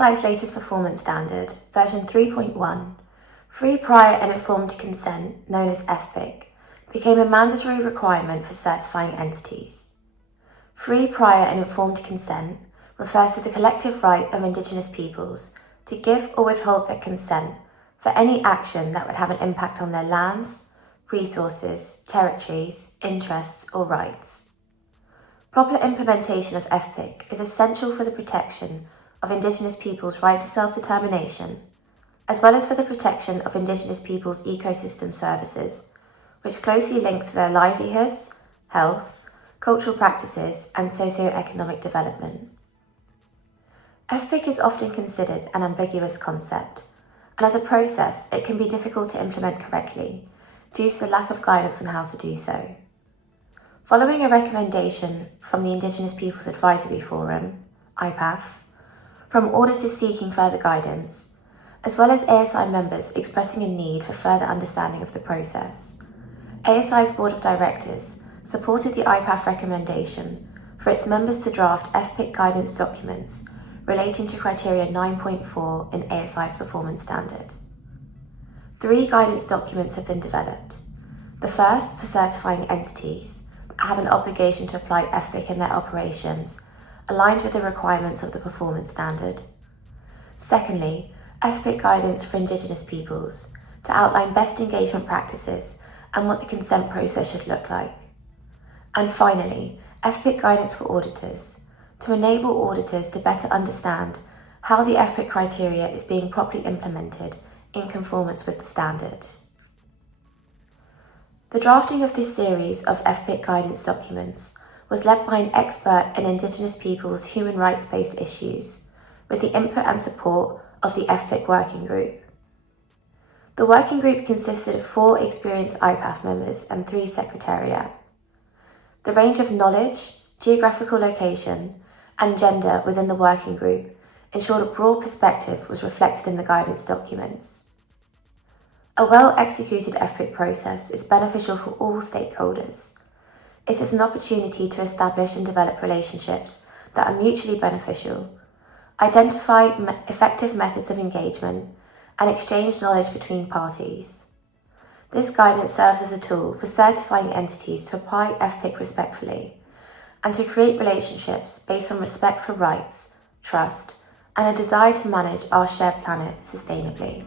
ASI's latest performance standard, version 3.1, free, prior and informed consent, known as FPIC, became a mandatory requirement for certifying entities. Free, prior and informed consent refers to the collective right of Indigenous peoples to give or withhold their consent for any action that would have an impact on their lands, resources, territories, interests or rights. Proper implementation of FPIC is essential for the protection of Indigenous peoples' right to self-determination, as well as for the protection of Indigenous peoples' ecosystem services, which closely links to their livelihoods, health, cultural practices and socio-economic development. FPIC is often considered an ambiguous concept, and as a process it can be difficult to implement correctly due to the lack of guidance on how to do so. Following a recommendation from the Indigenous Peoples Advisory Forum, IPAF, from auditors seeking further guidance, as well as ASI members expressing a need for further understanding of the process, ASI's Board of Directors supported the IPAF recommendation for its members to draft FPIC guidance documents relating to criteria 9.4 in ASI's performance standard. 3 guidance documents have been developed. The first for certifying entities that have an obligation to apply FPIC in their operations, aligned with the requirements of the performance standard. Secondly, FPIC guidance for Indigenous peoples to outline best engagement practices and what the consent process should look like. And finally, FPIC guidance for auditors to enable auditors to better understand how the FPIC criteria is being properly implemented in conformance with the standard. The drafting of this series of FPIC guidance documents was led by an expert in Indigenous peoples' human rights-based issues, with the input and support of the FPIC Working Group. The working group consisted of 4 experienced IPAF members and 3 secretariat. The range of knowledge, geographical location, and gender within the working group ensured a broad perspective was reflected in the guidance documents. A well-executed FPIC process is beneficial for all stakeholders. It is an opportunity to establish and develop relationships that are mutually beneficial, identify effective methods of engagement, and exchange knowledge between parties. This guidance serves as a tool for certifying entities to apply FPIC respectfully and to create relationships based on respect for rights, trust, and a desire to manage our shared planet sustainably.